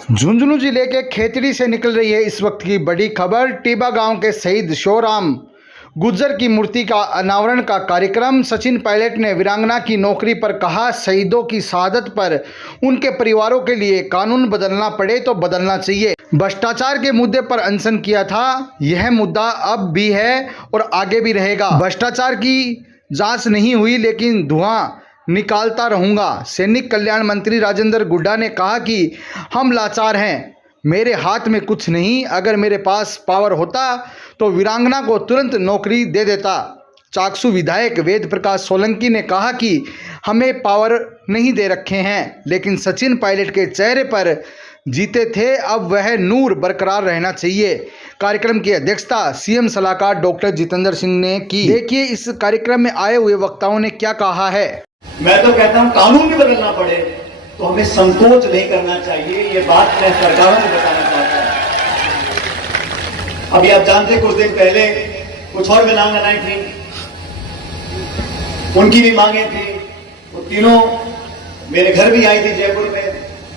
झुंझुनू जिले के खेतड़ी से निकल रही है इस वक्त की बड़ी खबर। टीबा गांव के शहीद शिवराम गुर्जर की मूर्ति का अनावरण का कार्यक्रम। सचिन पायलट ने वीरांगना की नौकरी पर कहा, शहीदों की शहादत पर उनके परिवारों के लिए कानून बदलना पड़े तो बदलना चाहिए। भ्रष्टाचार के मुद्दे पर अनशन किया था। यह मुद्दा अब भी है और आगे भी रहेगा। भ्रष्टाचार की जांच नहीं हुई लेकिन धुआं निकालता रहूंगा। सैनिक कल्याण मंत्री राजेंद्र गुड्डा ने कहा कि हम लाचार हैं, मेरे हाथ में कुछ नहीं। अगर मेरे पास पावर होता तो वीरांगना को तुरंत नौकरी दे देता। चाकसू विधायक वेद प्रकाश सोलंकी ने कहा कि हमें पावर नहीं दे रखे हैं, लेकिन सचिन पायलट के चेहरे पर जीते थे, अब वह नूर बरकरार रहना चाहिए। कार्यक्रम की अध्यक्षता सीएम सलाहकार डॉक्टर जितेंद्र सिंह ने की। देखिए इस कार्यक्रम में आए हुए वक्ताओं ने क्या कहा है। मैं तो कहता हूं कानून भी बदलना पड़े तो हमें संकोच नहीं करना चाहिए। ये बात मैं सरकारों को बताना चाहता हूं। अभी आप जानते कुछ दिन पहले कुछ और वीरांगनाएं थी, उनकी भी मांगे थी। वो तीनों मेरे घर भी आई थी जयपुर में,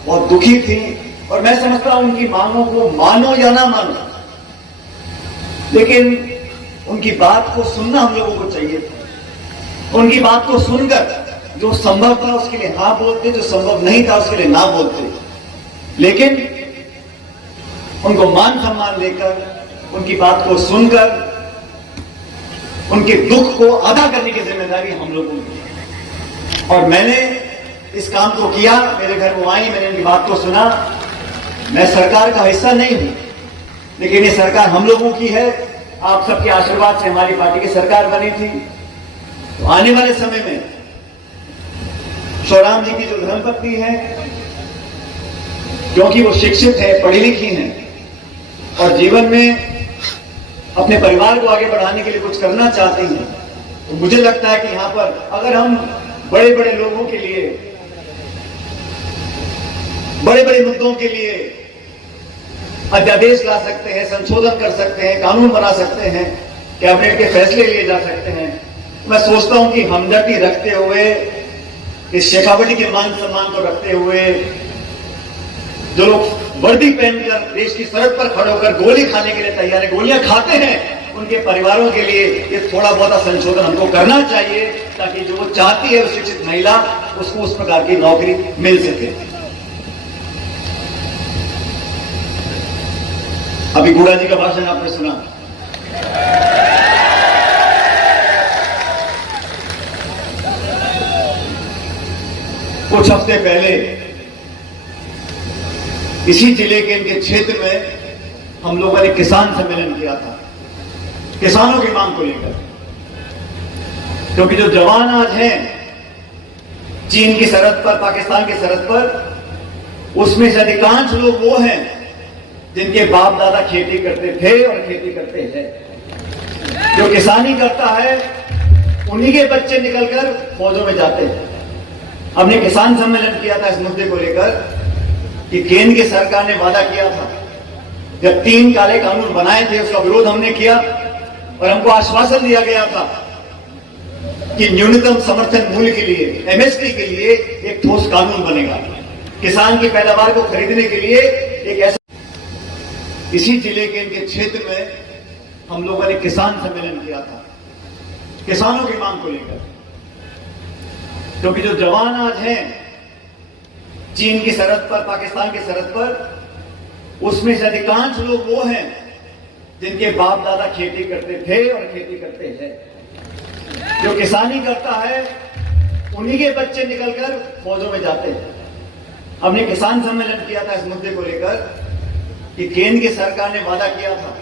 बहुत दुखी थी। और मैं समझता हूं उनकी मांगों को मानो या ना मानो, लेकिन उनकी बात को सुनना हम लोगों को चाहिए था। उनकी बात को सुनकर जो संभव था उसके लिए हाँ बोलते, जो संभव नहीं था उसके लिए ना बोलते। लेकिन उनको मान सम्मान देकर, उनकी बात को सुनकर, उनके दुख को अदा करने की जिम्मेदारी हम लोगों की। और मैंने इस काम को किया। मेरे घर वो आई, मैंने उनकी बात को सुना। मैं सरकार का हिस्सा नहीं हूं, लेकिन ये सरकार हम लोगों की है। आप सबके आशीर्वाद से हमारी पार्टी की सरकार बनी थी। तो आने वाले समय में शिवराम जी की जो धर्मपत्नी है, क्योंकि वो शिक्षित है, पढ़ी लिखी हैं और जीवन में अपने परिवार को आगे बढ़ाने के लिए कुछ करना चाहती हैं, तो मुझे लगता है कि यहां पर अगर हम बड़े बड़े लोगों के लिए, बड़े बड़े मुद्दों के लिए अध्यादेश ला सकते हैं, संशोधन कर सकते हैं, कानून बना सकते हैं, कैबिनेट के फैसले लिए जा सकते हैं, मैं सोचता हूं कि हमदर्दी रखते हुए, इस शेखावटी के मान सम्मान को रखते हुए, जो लोग वर्दी पहनकर देश की सरहद पर खड़े होकर गोली खाने के लिए तैयार है, गोलियां खाते हैं, उनके परिवारों के लिए ये थोड़ा बहुत संशोधन हमको करना चाहिए, ताकि जो वो चाहती है शिक्षित महिला, उसको उस प्रकार की नौकरी मिल सके। अभी गुड़ा जी का भाषण आपने सुना। कुछ हफ्ते पहले इसी जिले के इनके क्षेत्र में हम लोगों ने किसान सम्मेलन किया था, किसानों की मांग को लेकर। क्योंकि जो जवान आज हैं चीन की सरहद पर, पाकिस्तान की सरहद पर, उसमें से अधिकांश लोग वो हैं जिनके बाप दादा खेती करते थे और खेती करते हैं। जो किसानी करता है उन्हीं के बच्चे निकलकर फौजों में जाते हैं। हमने किसान सम्मेलन किया था इस मुद्दे को लेकर कि केंद्र की सरकार ने वादा किया था, जब 3 काले कानून बनाए थे उसका विरोध हमने किया और हमको आश्वासन दिया गया था कि न्यूनतम समर्थन मूल्य के लिए, एमएसपी के लिए एक ठोस कानून बनेगा। किसान की पैदावार को खरीदने के लिए एक ऐसा, इसी जिले के इनके क्षेत्र में हम लोगों ने किसान सम्मेलन किया था, किसानों की मांग को लेकर। क्योंकि जो जवान आज हैं चीन की सरहद पर, पाकिस्तान की सरहद पर, उसमें से अधिकांश लोग वो हैं जिनके बाप दादा खेती करते थे और खेती करते हैं। जो किसानी करता है उन्हीं के बच्चे निकलकर फौजों में जाते हैं। हमने किसान सम्मेलन किया था इस मुद्दे को लेकर कि केंद्र की सरकार ने वादा किया था,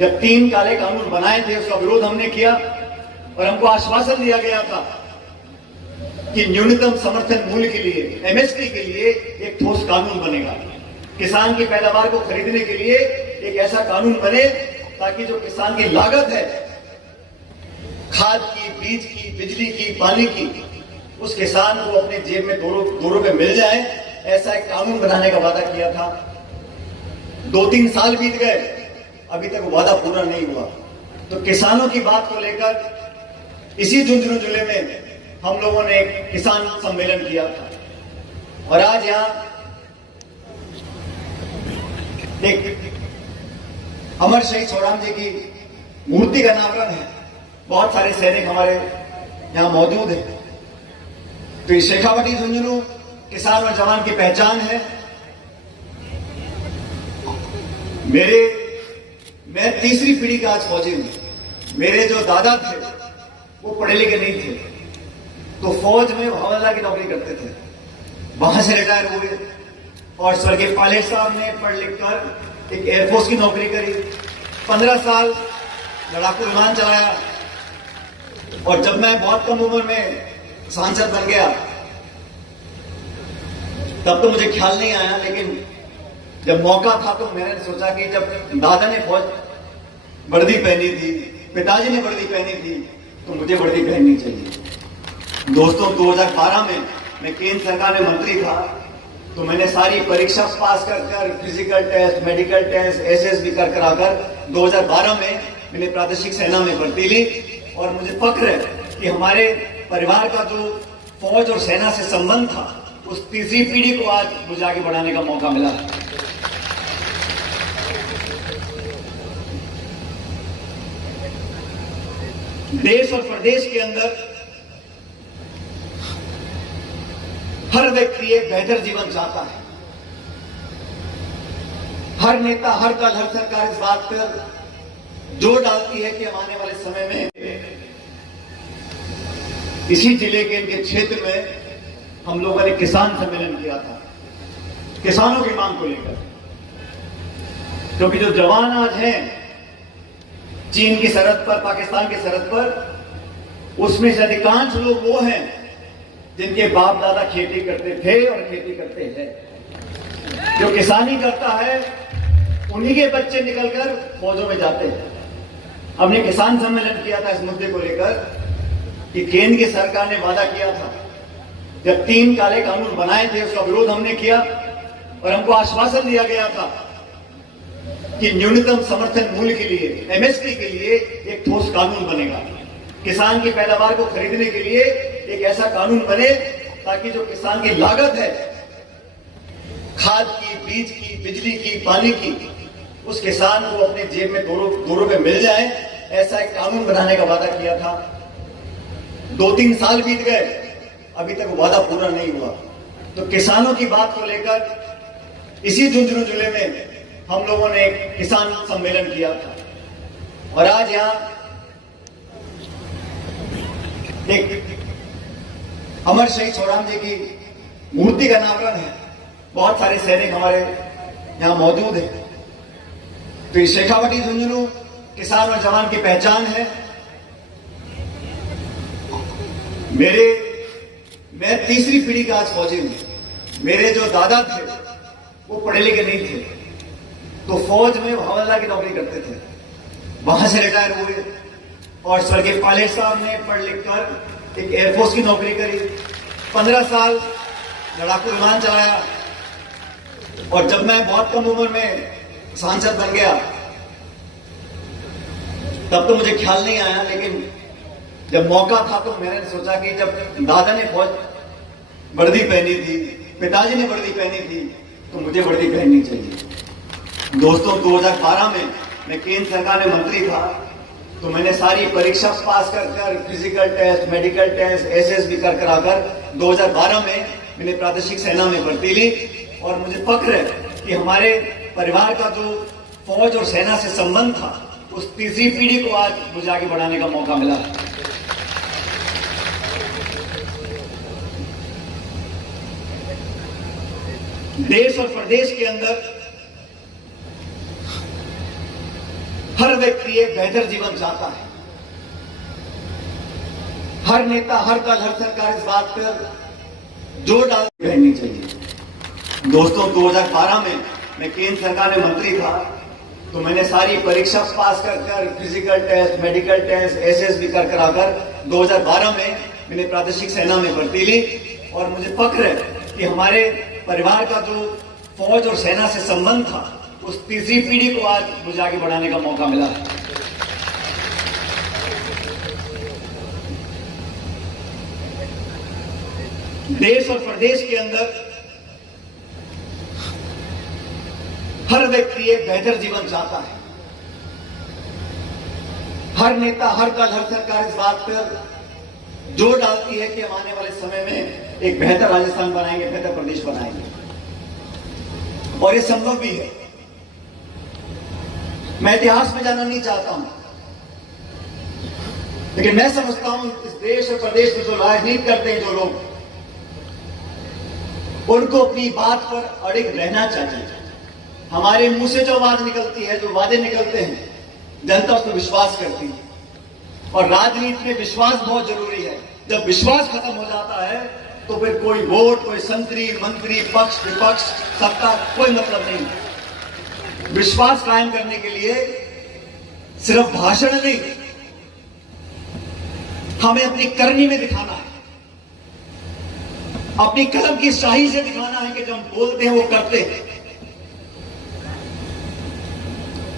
जब 3 काले कानून बनाए थे उसका विरोध हमने किया और हमको आश्वासन दिया गया था कि न्यूनतम समर्थन मूल्य के लिए, एमएसपी के लिए एक ठोस कानून बनेगा। किसान की पैदावार को खरीदने के लिए एक ऐसा कानून बने ताकि जो किसान की लागत है, खाद की, बीज की, बिजली की, पानी की, उस किसान को अपने जेब में 2 रुपए मिल जाए। ऐसा एक कानून बनाने का वादा किया था। 2-3 साल बीत गए, अभी तक वादा पूरा नहीं हुआ। तो किसानों की बात को लेकर इसी झुंझुनू जिले में हम लोगों ने एक किसान सम्मेलन किया था और आज यहां एक अमर शहीद छोराम जी की मूर्ति का अनावरण है। बहुत सारे सैनिक हमारे यहाँ मौजूद हैं। तो ये शेखावटी झुंझुनू किसान और जवान की पहचान है। मैं तीसरी पीढ़ी का आज फौजी हूं। मेरे जो दादा थे वो पढ़े लिखे नहीं थे, तो फौज में हवलदार की नौकरी करते थे। वहां से रिटायर हुए और स्वर्गीय पायलट साहब ने पढ़ लिख कर एक एयरफोर्स की नौकरी करी। 15 साल लड़ाकू विमान चलाया और जब मैं बहुत कम उम्र में सांसद बन गया तब तो मुझे ख्याल नहीं आया, लेकिन जब मौका था तो मैंने सोचा कि जब दादा ने फौज वर्दी पहनी थी, पिताजी ने वर्दी पहनी थी, तो मुझे वर्दी पहननी चाहिए। दोस्तों, 2012 में मैं केंद्र सरकार में मंत्री था, तो मैंने सारी परीक्षा पास कर physical test, medical test, SSB कर 2012 में मैंने प्रादेशिक सेना में भर्ती ली। और मुझे फक्र है कि हमारे परिवार का जो फौज और सेना से संबंध था, उस तीसरी पीढ़ी को आज मुझे आगे बढ़ाने का मौका मिला। देश और प्रदेश के अंदर हर व्यक्ति एक बेहतर जीवन चाहता है। हर नेता, हर दल, हर सरकार इस बात पर जोर डालती है कि हम आने वाले समय में इसी जिले के इनके क्षेत्र में हम लोगों ने किसान सम्मेलन किया था, किसानों की मांग को लेकर। क्योंकि जो जवान आज हैं चीन की सरहद पर, पाकिस्तान की सरहद पर, उसमें से अधिकांश लोग वो हैं जिनके बाप दादा खेती करते थे और खेती करते हैं। जो किसानी करता है उन्हीं के बच्चे निकलकर फौजों में जाते हैं। हमने किसान सम्मेलन किया था इस मुद्दे को लेकर कि केंद्र की सरकार ने वादा किया था, जब 3 काले कानून बनाए थे उसका विरोध हमने किया और हमको आश्वासन दिया गया था कि न्यूनतम समर्थन मूल्य के लिए, एमएसपी के लिए एक ठोस कानून बनेगा। किसान की पैदावार को खरीदने के लिए एक ऐसा कानून बने ताकि जो किसान की लागत है खाद की, बीज की, बिजली की, पानी की, उस किसान को अपने जेब में 2 रुपए मिल जाए, ऐसा एक कानून बनाने का वादा किया था। 2-3 साल बीत गए, अभी तक वादा पूरा नहीं हुआ। तो किसानों की बात को लेकर इसी झुंझुनू जिले में हम लोगों ने एक किसान सम्मेलन किया था और आज यहां एक अमर शहीद छोराम जी की मूर्ति का अनावरण है। बहुत सारे सैनिक हमारे यहां मौजूद हैं। तो ये शेखावटी झुंझुनू किसान और जवान की पहचान है। मैं तीसरी पीढ़ी का आज फौजी हूं। मेरे जो दादा थे वो पढ़े लिखे नहीं थे, तो फौज में हवलदार की नौकरी करते थे। वहां से रिटायर हुए और स्वर्गीय पायलट साहब ने पढ़ लिख कर एक एयरफोर्स की नौकरी करी। 15 साल लड़ाकू विमान चलाया और जब मैं बहुत कम उम्र में सांसद बन गया तब तो मुझे ख्याल नहीं आया, लेकिन जब मौका था तो मैंने सोचा कि जब दादा ने फौज वर्दी पहनी थी, पिताजी ने वर्दी पहनी थी, तो मुझे वर्दी पहननी चाहिए। दोस्तों, 2012 में मैं केंद्र सरकार में मंत्री था, तो मैंने सारी परीक्षा पास कर physical test, medical test, SSB कर 2012 में मैंने प्रादेशिक सेना में भर्ती ली। और मुझे फक्र है कि हमारे परिवार का जो फौज और सेना से संबंध था, उस तीसरी पीढ़ी को आज मुझे आगे बढ़ाने का मौका मिला। देश और प्रदेश के अंदर हर व्यक्ति एक बेहतर जीवन चाहता है। हर नेता, हर दल, हर सरकार इस बात पर जोर डालती रहनी चाहिए। दोस्तों, 2012 में मैं केंद्र सरकार में मंत्री था, तो मैंने सारी परीक्षा पास कर physical test, medical test, SSB कर 2012 में मैंने प्रादेशिक सेना में भर्ती ली। और मुझे फक्र है कि हमारे परिवार का जो फौज और सेना से संबंध था, उस तीसरी पीढ़ी को आज मुझे आगे बढ़ाने का मौका मिला है। देश और प्रदेश के अंदर हर व्यक्ति एक बेहतर जीवन चाहता है। हर नेता, हर दल, हर सरकार इस बात पर जोर डालती है कि हम आने वाले समय में एक बेहतर राजस्थान बनाएंगे, बेहतर प्रदेश बनाएंगे, और ये संभव भी है। मैं इतिहास में जाना नहीं चाहता हूं, लेकिन मैं समझता हूं इस देश और प्रदेश में जो राजनीति करते हैं जो लोग, उनको अपनी बात पर अड़िग रहना चाहिए। हमारे मुंह से जो बात निकलती है, जो वादे निकलते हैं, जनता उस पर विश्वास करती है, और राजनीति में विश्वास बहुत जरूरी है। जब विश्वास खत्म हो जाता है तो फिर कोई वोट, कोई संतरी, मंत्री, पक्ष, विपक्ष, सत्ता, कोई मतलब नहीं है। विश्वास कायम करने के लिए सिर्फ भाषण नहीं, हमें अपनी करनी में दिखाना है, अपनी कलम की शाही से दिखाना है कि जो हम बोलते हैं वो करते हैं।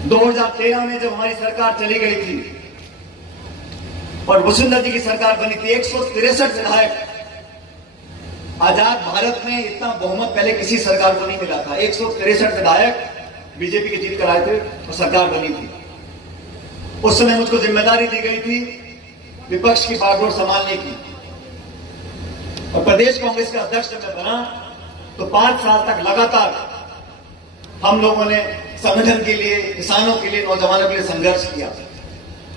2013 में जब हमारी सरकार चली गई थी और वसुंधरा जी की सरकार बनी थी, 163 विधायक, आजाद भारत में इतना बहुमत पहले किसी सरकार को नहीं मिला था। 163 विधायक बीजेपी की जीत कराए थे और सरकार बनी थी। उस समय मुझको जिम्मेदारी दी गई थी विपक्ष की बागडोर संभालने की, और प्रदेश कांग्रेस का अध्यक्ष जब मैं बना तो 5 साल तक लगातार हम लोगों ने संगठन के लिए, किसानों के लिए, नौजवानों के लिए संघर्ष किया,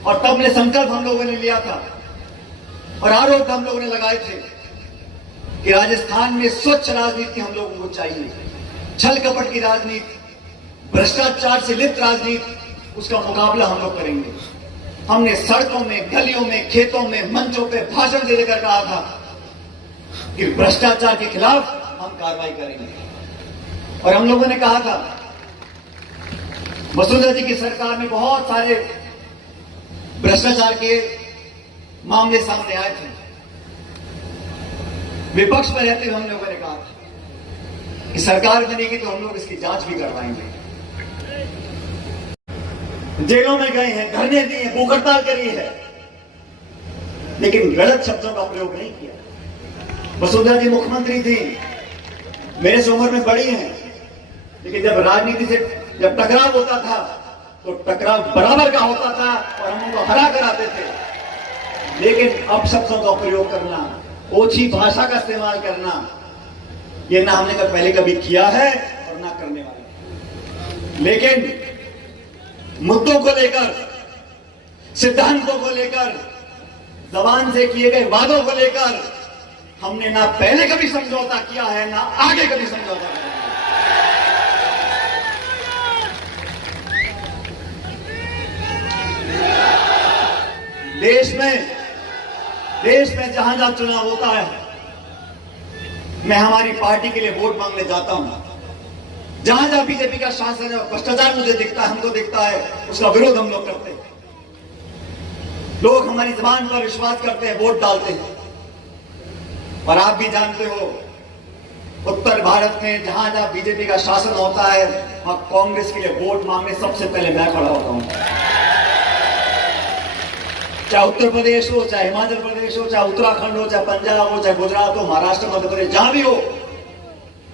और तब ने संकल्प हम लोगों ने लिया था और आरोप हम लोगों ने लगाए थे कि राजस्थान में स्वच्छ राजनीति हम लोगों को चाहिए। छल कपट की राजनीति, भ्रष्टाचार से लिप्त राजनीति, उसका मुकाबला हम लोग करेंगे। हमने सड़कों में, गलियों में, खेतों में, मंचों पे भाषण दे देकर कहा था कि भ्रष्टाचार के खिलाफ हम कार्रवाई करेंगे। और हम लोगों ने कहा था, वसुंधरा जी की सरकार में बहुत सारे भ्रष्टाचार के मामले सामने आए थे। विपक्ष में रहते हुए हम लोगों ने कहा था कि सरकार बनेगी तो हम लोग इसकी जांच भी करवाएंगे। जेलों में गए हैं, धरने दिए, भूख हड़ताल करी है, लेकिन गलत शब्दों का प्रयोग नहीं किया। वसुंधरा जी मुख्यमंत्री थी, मेरे से उम्र में बड़ी हैं, लेकिन जब राजनीति से जब टकराव होता था तो टकराव बराबर का होता था और हम उनको हरा कर आते थे। लेकिन अब शब्दों का प्रयोग करना, ओछी भाषा का इस्तेमाल करना, ये ना हमने पहले कभी किया है और ना करने वाले। लेकिन मुद्दों को लेकर, सिद्धांतों को लेकर, जबान से किए गए वादों को लेकर हमने ना पहले कभी समझौता किया है, ना आगे कभी समझौता किया है। देश में जहां जहां चुनाव होता है, मैं हमारी पार्टी के लिए वोट मांगने जाता हूं। जहां जहां बीजेपी का शासन है और भ्रष्टाचार मुझे दिखता है, हमको दिखता है, उसका विरोध हम लोग करते हैं। लोग हमारी जबान पर विश्वास करते हैं, वोट डालते हैं। और आप भी जानते हो, उत्तर भारत में जहां जहां बीजेपी का शासन होता है, वहां कांग्रेस के लिए वोट मांगने सबसे पहले मैं खड़ा होता हूं। चाहे उत्तर प्रदेश हो, चाहे हिमाचल प्रदेश हो, चाहे उत्तराखंड हो, चाहे पंजाब हो, चाहे गुजरात हो, महाराष्ट्र, मध्य प्रदेश, जहां भी हो,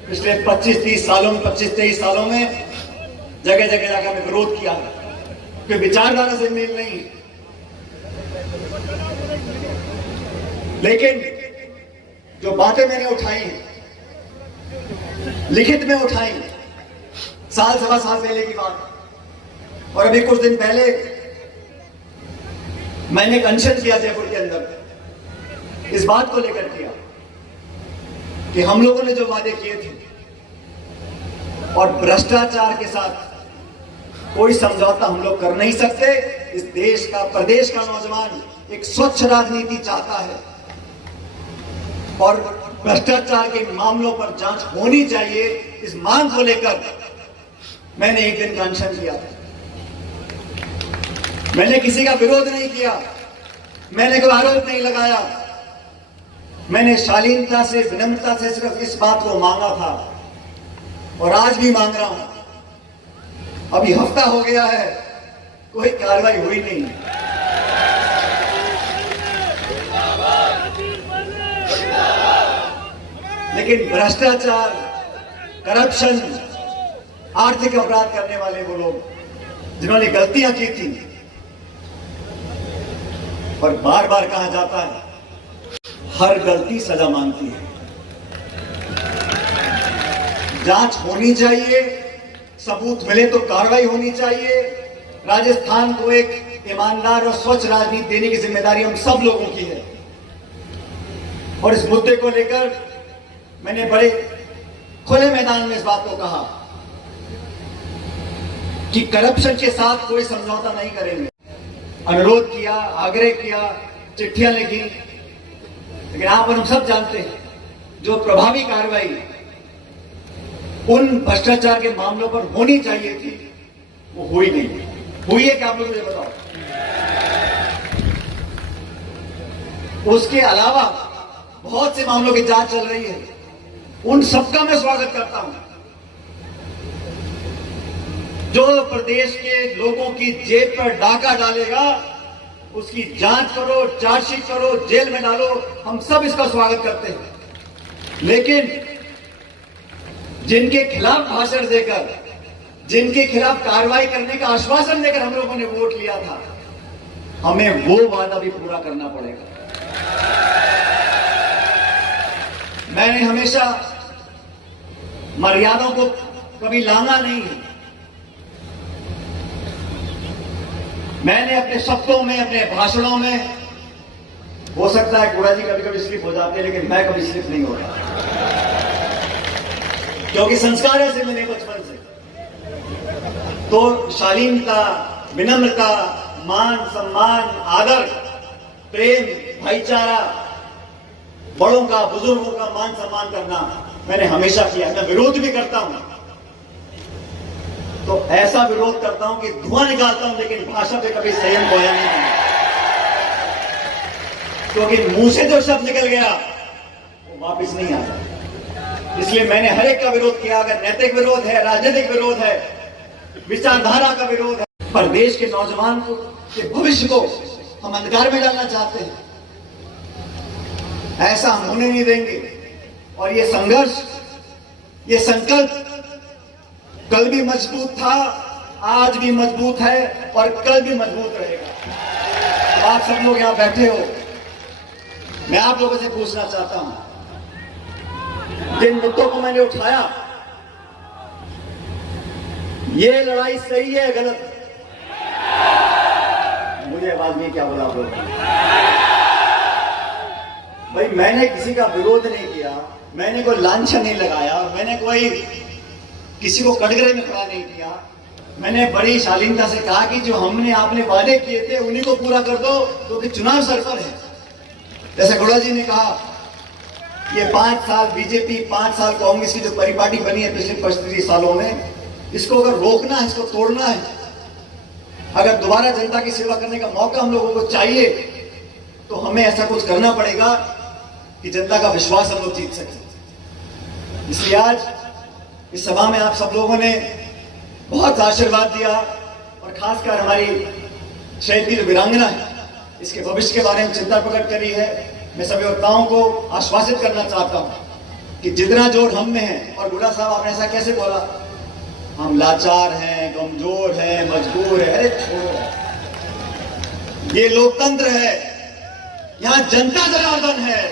पिछले 25-30 सालों में, 25-23 सालों में जगह जगह जाकर हमें विरोध किया, कि विचारधारा से मेल नहीं। लेकिन जो बातें मैंने उठाई, लिखित में उठाई, साल सवा साल पहले की बात, और अभी कुछ दिन पहले मैंने एक अनशन किया जयपुर के अंदर, इस बात को लेकर किया कि हम लोगों ने जो वादे किए थे और भ्रष्टाचार के साथ कोई समझौता हम लोग कर नहीं सकते। इस देश का, प्रदेश का नौजवान एक स्वच्छ राजनीति चाहता है और भ्रष्टाचार के मामलों पर जांच होनी चाहिए। इस मांग को लेकर मैंने एक दिन का अनशन किया था। मैंने किसी का विरोध नहीं किया, मैंने कोई आरोप नहीं लगाया, मैंने शालीनता से, विनम्रता से सिर्फ इस बात को मांगा था और आज भी मांग रहा हूं। अभी हफ्ता हो गया है, कोई कार्रवाई हुई नहीं। लेकिन भ्रष्टाचार, करप्शन, आर्थिक अपराध करने वाले वो लोग जिन्होंने गलतियां की थी। और बार बार कहा जाता है हर गलती सजा मांगती है। जांच होनी चाहिए, सबूत मिले तो कार्रवाई होनी चाहिए। राजस्थान को एक ईमानदार और स्वच्छ राजनीति देने की जिम्मेदारी हम सब लोगों की है। और इस मुद्दे को लेकर मैंने बड़े खुले मैदान में इस बात को कहा कि करप्शन के साथ कोई समझौता नहीं करेंगे। अनुरोध किया, आग्रह किया, चिट्ठियां लिखी, लेकिन आप और हम सब जानते हैं जो प्रभावी कार्रवाई उन भ्रष्टाचार के मामलों पर होनी चाहिए थी वो हुई नहीं। हुई है क्या, आप लोग मुझे बताओ। उसके अलावा बहुत से मामलों की जांच चल रही है, उन सबका मैं स्वागत करता हूं। जो प्रदेश के लोगों की जेब पर डाका डालेगा उसकी जांच करो, चार्जशीट करो, जेल में डालो, हम सब इसका स्वागत करते हैं। लेकिन जिनके खिलाफ भाषण देकर, जिनके खिलाफ कार्रवाई करने का आश्वासन देकर हम लोगों ने वोट लिया था, हमें वो वादा भी पूरा करना पड़ेगा। मैंने हमेशा मर्यादाओं को कभी लांघा नहीं है। मैंने अपने शब्दों में, अपने भाषणों में, हो सकता है गुड़ा जी कभी कभी स्लिप हो जाते हैं, लेकिन मैं कभी स्लिप नहीं होता, क्योंकि संस्कार ऐसे मैंने बचपन से। तो शालीनता, विनम्रता, मान सम्मान, आदर, प्रेम, भाईचारा, बड़ों का, बुजुर्गों का मान सम्मान करना मैंने हमेशा किया। मैं विरोध भी करता हूं, तो ऐसा विरोध करता हूं कि धुआं निकालता हूं, लेकिन भाषा पे कभी संयम खोया नहीं है। क्योंकि मुंह से जो शब्द निकल गया वो वापस नहीं आता। इसलिए मैंने हर एक का विरोध किया। अगर नैतिक विरोध है, राजनीतिक विरोध है, विचारधारा का विरोध है, पर देश के नौजवान को, के भविष्य को हम अंधकार में डालना चाहते हैं, ऐसा हम होने नहीं देंगे। और ये संघर्ष, ये संकल्प कल भी मजबूत था, आज भी मजबूत है और कल भी मजबूत रहेगा। आप सब लोग यहां बैठे हो, मैं आप लोगों से पूछना चाहता हूं, जिन मुद्दों को मैंने उठाया, ये लड़ाई सही है गलत है? मुझे आवाज नहीं, क्या बोला आप लोग? भाई मैंने किसी का विरोध नहीं किया, मैंने कोई लांछन नहीं लगाया, मैंने कोई किसी को कटघरे में खड़ा नहीं किया। मैंने बड़ी शालीनता से कहा कि जो हमने आपने वादे किए थे उन्हीं को पूरा कर दो, क्योंकि चुनाव सर पर है। जैसे गुड़ा जी ने कहा, ये 5 साल बीजेपी, 5 साल कांग्रेस की जो परिपाटी बनी है पिछले 35 सालों में, इसको अगर रोकना है, इसको तोड़ना है, अगर दोबारा जनता की सेवा करने का मौका हम लोगों को चाहिए, तो हमें ऐसा कुछ करना पड़ेगा कि जनता का विश्वास हम लोग जीत सकें। इसलिए आज इस सभा में आप सब लोगों ने बहुत आशीर्वाद दिया, और खासकर हमारी शहीद की जो वीरांगना है, इसके भविष्य के बारे में चिंता प्रकट करी है। मैं सभी वक्ताओं को आश्वासित करना चाहता हूं कि जितना जोर हम में है, और गुड़ा साहब आपने ऐसा कैसे बोला, हम लाचार हैं, कमजोर हैं, मजबूर हैं, अरे छोड़ो, ये लोकतंत्र है, यहां जनता जनार्दन है।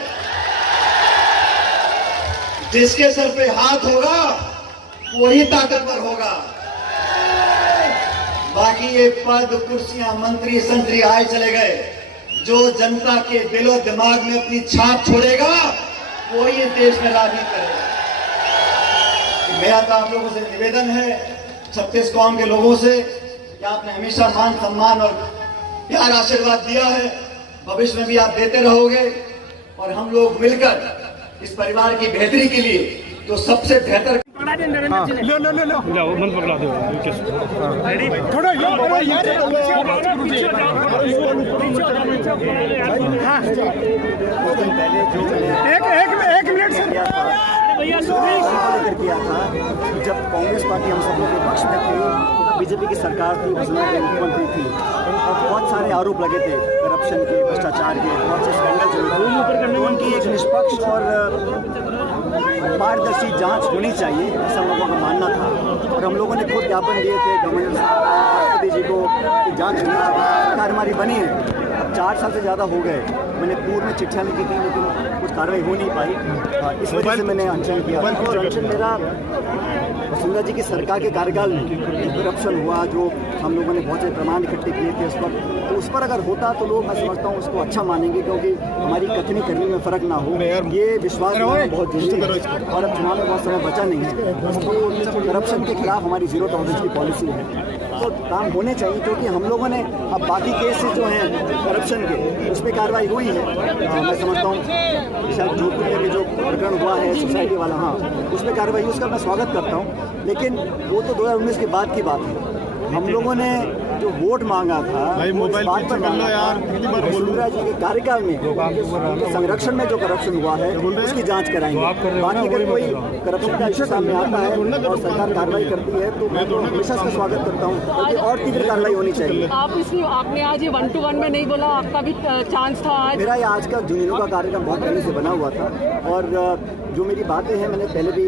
जिसके सर पे हाथ होगा वही ताकतवर होगा। बाकी ये पद, कुर्सियां, मंत्री संतरी आए चले गए, जो जनता के दिलो दिमाग में अपनी छाप छोड़ेगा वही इस देश में राजनीति करेगा। मेरा तो आप लोगों से निवेदन है, 36 कौम के लोगों से, कि आपने हमेशा मान सम्मान और प्यार आशीर्वाद दिया है, भविष्य में भी आप देते रहोगे, और हम लोग मिलकर इस परिवार की बेहतरी के लिए जो सबसे बेहतर लो मन पकड़ा दो थोड़ा एक मिनट सर किया था। जब कांग्रेस पार्टी हम सब लोग के पक्ष में थी, बीजेपी की सरकार थी, उसमें मुख्यमंत्री थी, और बहुत सारे आरोप लगे थे करप्शन के, भ्रष्टाचार के, बहुत से स्कैंडल हुए। उनकी एक निष्पक्ष और पारदर्शी जांच होनी चाहिए, ऐसा लोगों का मानना था। और हम लोगों ने खुद ज्ञापन दिए थे गवर्नर राष्ट्रपति जी को कि जांच सरकार हमारी बनी है। 4 साल से ज़्यादा हो गए, मैंने पूर्व में चिट्ठियाँ लिखी थी लेकिन कुछ कार्रवाई हो नहीं पाई। इस वजह से मैंने अनशन किया। और अनशन मेरा वसुंधरा जी की सरकार के कार्यकाल में करप्शन हुआ, जो हम लोगों ने बहुत सारे प्रमाण इकट्ठे किए थे उस पर, तो उस पर अगर होता तो लोग, मैं समझता हूँ, उसको अच्छा मानेंगे, क्योंकि हमारी कथनी करने में फ़र्क ना हो। ये विश्वास बहुत जरूरी है और अब चुनाव में बहुत समय बचा नहीं है, तो करप्शन के खिलाफ हमारी 0 टॉलरेंस की पॉलिसी है, तो काम होने चाहिए। क्योंकि हम लोगों ने अब बाकी केसेस जो हैं करप्शन के, उस पर कार्रवाई हुई है। मैं समझता हूँ शायद जोधपुर में भी जो प्रकरण हुआ है सोसाइटी वाला, हाँ, उस पर कार्रवाई, उसका मैं स्वागत करता हूँ। लेकिन वो तो 2019 के बाद की बात है। हम लोगों ने जो वोट मांगा था वो इस बात पर मांगा था वसुंधरा जी के कार्यकाल में उनके संरक्षण में जो करप्शन हुआ है उसकी जांच कराएंगे। बाकी अगर कोई करप्शन का इश्यू सामने आता है और सरकार कार्रवाई करती है तो मैं तो हमेशा इसका स्वागत करता हूँ कि और तीव्र कार्रवाई होनी चाहिए। आपने आज ये 1-to-1 में नहीं बोला, आपका भी चांस था आज। मेरा ये आज का जूनियरों का कार्यक्रम बहुत पहले से बना हुआ था और जो मेरी बातें हैं मैंने पहले भी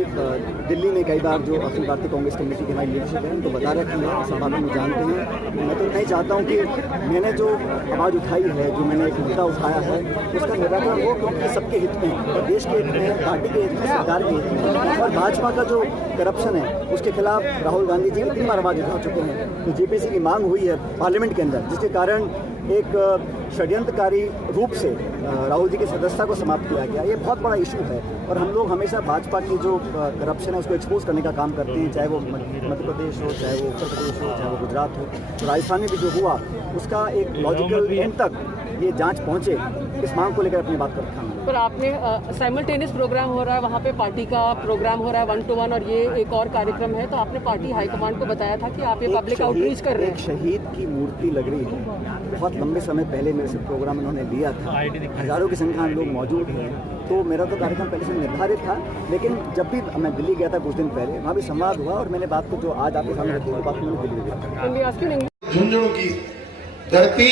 दिल्ली में कई बार जो अखिल भारतीय कांग्रेस कमेटी की हमारी लीडरशिप है उनको बता रखी है, सब बातों में जानते हैं। मैं तो नहीं चाहता हूँ कि मैंने जो आवाज़ उठाई है, जो मैंने एक मुद्दा उठाया है, उसका निराकरण हो, क्योंकि सबके हित में और देश के हित में, पार्टी के हित में, सरकार के हित में। और भाजपा का जो करप्शन है उसके खिलाफ राहुल गांधी जी इतनी बार आवाज़ उठा चुके हैं, तो जेपीसी की मांग हुई है पार्लियामेंट के अंदर, जिसके कारण एक षड्यंत्रकारी रूप से राहुल जी की सदस्यता को समाप्त किया गया। ये बहुत बड़ा इशू है और हम लोग हमेशा भाजपा की जो करप्शन है उसको एक्सपोज करने का काम करते हैं, चाहे वो मध्य प्रदेश हो, चाहे वो उत्तर प्रदेश हो, चाहे वो गुजरात हो। तो राजस्थान में भी जो हुआ उसका एक लॉजिकल एंड तक ये जांच पहुंचे, इस मांग को लेकर अपनी बात को रखा। पर आपने साइमल्टेनियस प्रोग्राम हो रहा है, वहाँ पे पार्टी का प्रोग्राम हो रहा है 1-to-1 और ये एक और कार्यक्रम है, तो आपने पार्टी हाईकमांड को बताया था कि आप ये पब्लिक आउटरीच कर रहे हैं। एक शहीद की मूर्ति लग रही है, बहुत लंबे समय पहले मेरे से प्रोग्राम उन्होंने लिया था, हजारों की संख्या में लोग मौजूद हैं, तो मेरा तो कार्यक्रम पहले से निर्धारित था। लेकिन जब भी मैं दिल्ली गया था कुछ दिन पहले, वहाँ भी संवाद हुआ और मैंने बात को जो आज आपके सामने रखी, वो बात मैंने दिल्ली में। झुंझुनू की धरती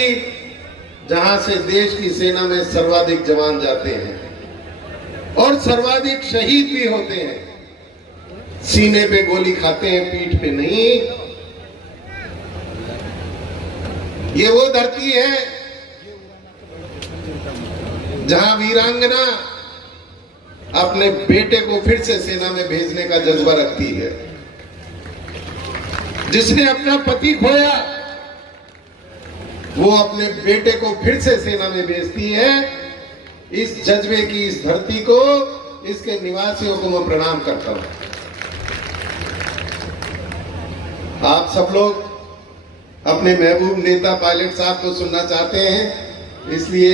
जहां से देश की सेना में सर्वाधिक जवान जाते हैं और सर्वाधिक शहीद भी होते हैं, सीने पे गोली खाते हैं, पीठ पे नहीं। ये वो धरती है जहां वीरांगना अपने बेटे को फिर से सेना में भेजने का जज्बा रखती है, जिसने अपना पति खोया वो अपने बेटे को फिर से सेना में भेजती है। इस जज्बे की इस धरती को, इसके निवासियों को मैं प्रणाम करता हूं। आप सब लोग अपने महबूब नेता पायलट साहब को सुनना चाहते हैं, इसलिए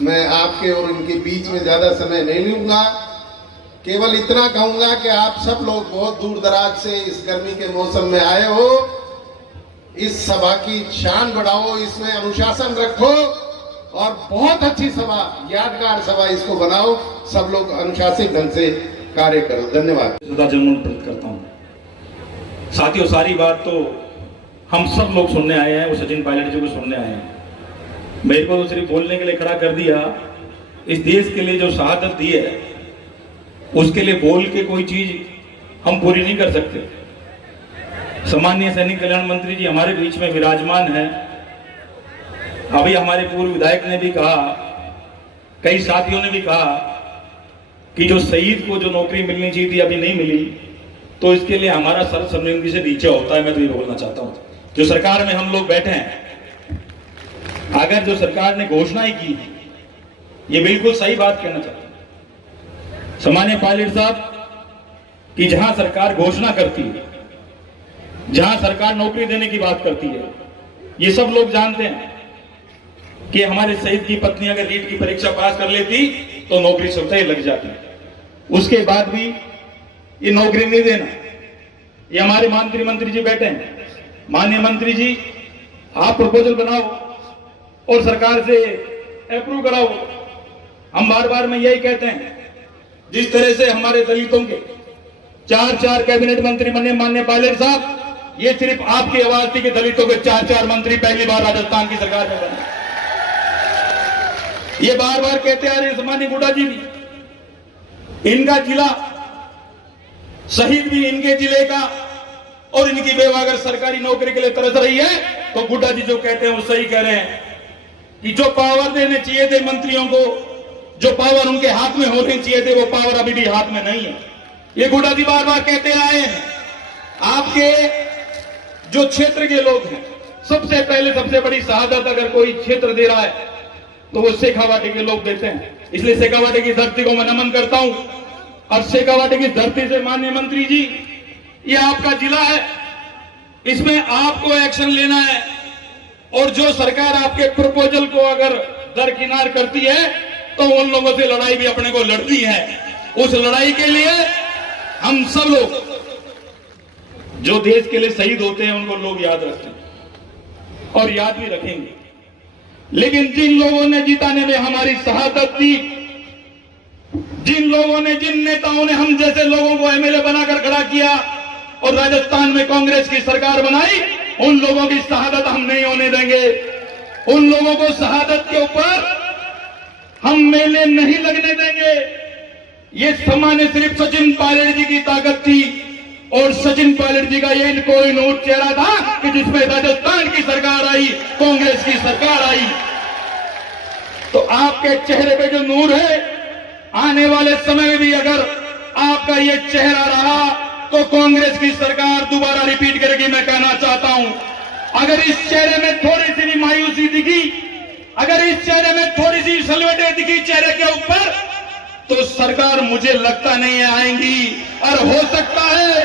मैं आपके और उनके बीच में ज्यादा समय नहीं लूंगा। केवल इतना कहूंगा कि आप सब लोग बहुत दूर दराज से इस गर्मी के मौसम में आए हो, इस सभा की शान बढ़ाओ, इसमें अनुशासन रखो और बहुत अच्छी सभा, यादगार सभा इसको बनाओ। सब लोग अनुशासित ढंग से कार्य करो। धन्यवाद। जन्मोत्सव करता हूँ। साथियों, सारी बात तो हम सब लोग सुनने आए हैं, वो सचिन पायलट जी को सुनने आए हैं। मेरे को तो सिर्फ बोलने के लिए खड़ा कर दिया। इस देश के लिए जो शहादत दी है उसके लिए बोल के कोई चीज हम पूरी नहीं कर सकते। सामान्य सैनिक कल्याण मंत्री जी हमारे बीच में विराजमान है। अभी हमारे पूर्व विधायक ने भी कहा, कई साथियों ने भी कहा कि जो शहीद को जो नौकरी मिलनी चाहिए थी अभी नहीं मिली, तो इसके लिए हमारा सर सर्वनिधि से नीचे होता है। मैं तो ये बोलना चाहता हूं, जो सरकार में हम लोग बैठे हैं, अगर जो सरकार ने घोषणा ही की, ये बिल्कुल सही बात कहना चाहता हूं सामान्य पायलट साहब, कि जहां सरकार घोषणा करती है, जहां सरकार नौकरी देने की बात करती है, ये सब लोग जानते हैं कि हमारे शहीद की पत्नी अगर नीट की परीक्षा पास कर लेती तो नौकरी स्वतः ही लग जाती। उसके बाद भी ये नौकरी नहीं देना। ये हमारे मंत्री जी बैठे हैं। माननीय मंत्री जी, आप प्रपोजल बनाओ और सरकार से अप्रूव कराओ। हम बार बार में यही कहते हैं, जिस तरह से हमारे दलितों के 4 कैबिनेट मंत्री बने माननीय पायलट साहब, ये सिर्फ आपकी आवाज थी कि दलितों के 4 मंत्री पहली बार राजस्थान की सरकार में बने। ये बार बार कहते आ रहे सामान्य गुड्डा जी भी, इनका जिला, शहीद भी इनके जिले का, और इनकी बेवा अगर सरकारी नौकरी के लिए तरस रही है तो गुड्डा जी जो कहते हैं वो सही कह रहे हैं कि जो पावर देने चाहिए थे मंत्रियों को, जो पावर उनके हाथ में होने चाहिए थे, वो पावर अभी भी हाथ में नहीं है। ये गुड्डा जी बार बार कहते आए हैं। आपके जो क्षेत्र के लोग हैं, सबसे पहले सबसे बड़ी शहादत अगर कोई क्षेत्र दे रहा है तो वो शेखावाटी के लोग देते हैं। इसलिए शेखावाटी की धरती को मैं नमन करता हूं। और शेखावाटी की धरती से माननीय मंत्री जी, ये आपका जिला है, इसमें आपको एक्शन लेना है। और जो सरकार आपके प्रपोजल को अगर दरकिनार करती है तो उन लोगों से लड़ाई भी अपने को लड़ती है। उस लड़ाई के लिए हम सब लोग जो देश के लिए शहीद होते हैं उनको लोग याद रखते हैं और याद भी रखेंगे। लेकिन जिन लोगों ने जिताने में हमारी शहादत दी, जिन लोगों ने, जिन नेताओं ने हम जैसे लोगों को एमएलए बनाकर खड़ा किया और राजस्थान में कांग्रेस की सरकार बनाई, उन लोगों की शहादत हम नहीं होने देंगे। उन लोगों को शहादत के ऊपर हम मेले नहीं लगने देंगे। ये सामान्य सिर्फ सचिन पायलट जी की ताकत थी और सचिन पायलट जी का ये कोई नोट चेहरा था कि जिसमें राजस्थान की सरकार आई, कांग्रेस की सरकार आई। तो आपके चेहरे पे जो नूर है, आने वाले समय में भी अगर आपका ये चेहरा रहा तो कांग्रेस की सरकार दोबारा रिपीट करेगी। मैं कहना चाहता हूं, अगर इस चेहरे में थोड़ी सी भी मायूसी दिखी, अगर इस चेहरे में थोड़ी सी सलवटें दिखी चेहरे के ऊपर, तो सरकार मुझे लगता नहीं है आएंगी। और हो सकता है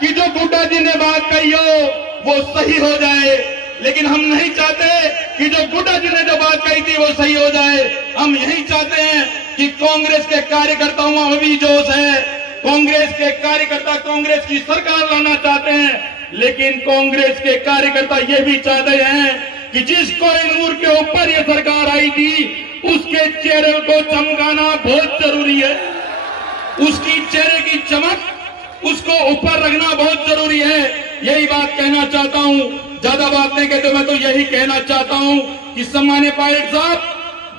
कि जो गुड्डा जी ने बात कही हो वो सही हो जाए, लेकिन हम नहीं चाहते कि जो गुड्डा जी ने जो बात कही थी वो सही हो जाए। हम यही चाहते हैं कि कांग्रेस के कार्यकर्ताओं में भी जोश है, कांग्रेस के कार्यकर्ता कांग्रेस की सरकार लाना चाहते हैं, लेकिन कांग्रेस के कार्यकर्ता ये भी चाहते हैं कि जिस कोहिनूर के ऊपर ये सरकार आई थी उसके चेहरे को चमकाना बहुत जरूरी है। उसकी चेहरे की चमक उसको ऊपर रखना बहुत जरूरी है। यही बात कहना चाहता हूं। ज्यादा बात नहीं कहते, मैं तो यही कहना चाहता हूं कि सम्मानीय पायलट साहब,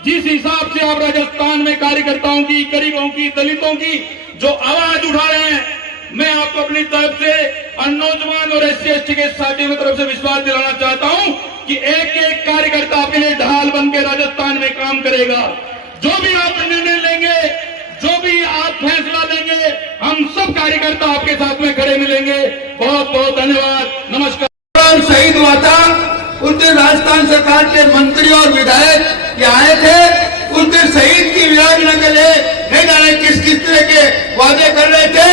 जिस हिसाब से आप राजस्थान में कार्यकर्ताओं की, गरीबों की, दलितों की जो आवाज उठा रहे हैं, मैं आपको अपनी तरफ से और नौजवान और SC/ST के साथियों की तरफ से विश्वास दिलाना चाहता हूं कि एक एक कार्यकर्ता आपके लिए ढाल बन के राजस्थान में काम करेगा। जो भी आप निर्णय लेंगे, जो भी आप फैसला लेंगे, हम सब कार्यकर्ता आपके साथ में खड़े मिलेंगे। बहुत बहुत धन्यवाद, नमस्कार। शहीद हुआ था, उस दिन राजस्थान सरकार के मंत्री और विधायक यहाँ आए थे। उस दिन शहीद की वीरांगना के लिए नहीं जाने किस किस तरह के वादे कर रहे थे,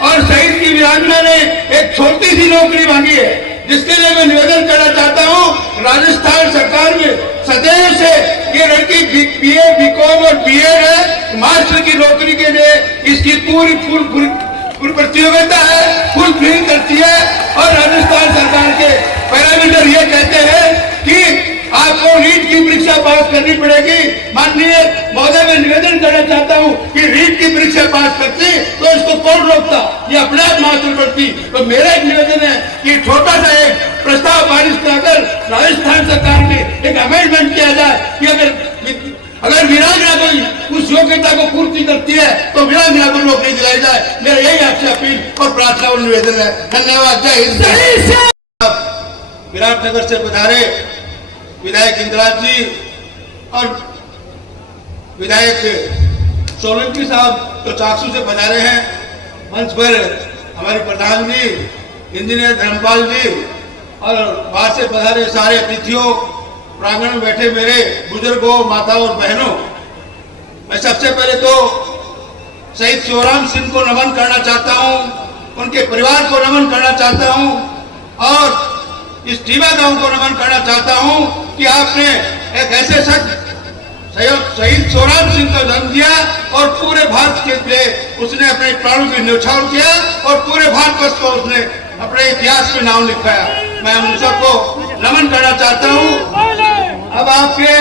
और शहीद की वीरांगना ने एक छोटी सी नौकरी मांगी है, जिसके लिए मैं निवेदन करना चाहता हूँ राजस्थान सरकार में सदैव से ये लड़की BA, BCom और BEd है, मास्टर की नौकरी के लिए इसकी पूरी प्रतियोगिता है, फुल फिलिंग करती है। और राजस्थान सरकार के पैरामीटर ये कहते हैं कि आपको रीट की परीक्षा पास करनी पड़ेगी। माननीय महोदय, मैं निवेदन करना चाहता हूं कि रीट की परीक्षा पास करती तो इसको कौन रोकता, ये अपने आप मास्टर बढ़ती। तो मेरा एक निवेदन है कि छोटा सा एक प्रस्ताव पारित कराकर राजस्थान सरकार में एक अमेंडमेंट किया जाए कि अगर वीरांगना कोई उस योग्यता को पूर्ति करती है तो वीरांगना को नौकरी दिलाई जाए। मेरा यही आपसे अपील और प्रार्थना और निवेदन है। धन्यवाद। जय हिंद। विराटनगर से पधारे विधायक इंदिराज जी और विधायक सोलंकी साहब तो चाकसू से पधारे हैं। मंच पर हमारे प्रधान जी इंजीनियर धर्मपाल जी और बाहर से पधारे सारे अतिथियों, प्रांगण में बैठे मेरे बुजुर्गों, माताओं और बहनों, मैं सबसे पहले तो शहीद शिवराम सिंह को नमन करना चाहता हूं, उनके परिवार को नमन करना चाहता हूं और इस टीबा गांव को नमन करना चाहता हूं कि आपने एक ऐसे शहीद शिवराम सिंह का जन्म दिया और पूरे भारत के लिए उसने अपने प्राणों की न्यौछावर किया और पूरे भारतवर्ष को उसने अपने इतिहास में नाम लिखाया। मैं उन सबको नमन करना चाहता हूं। अब आपके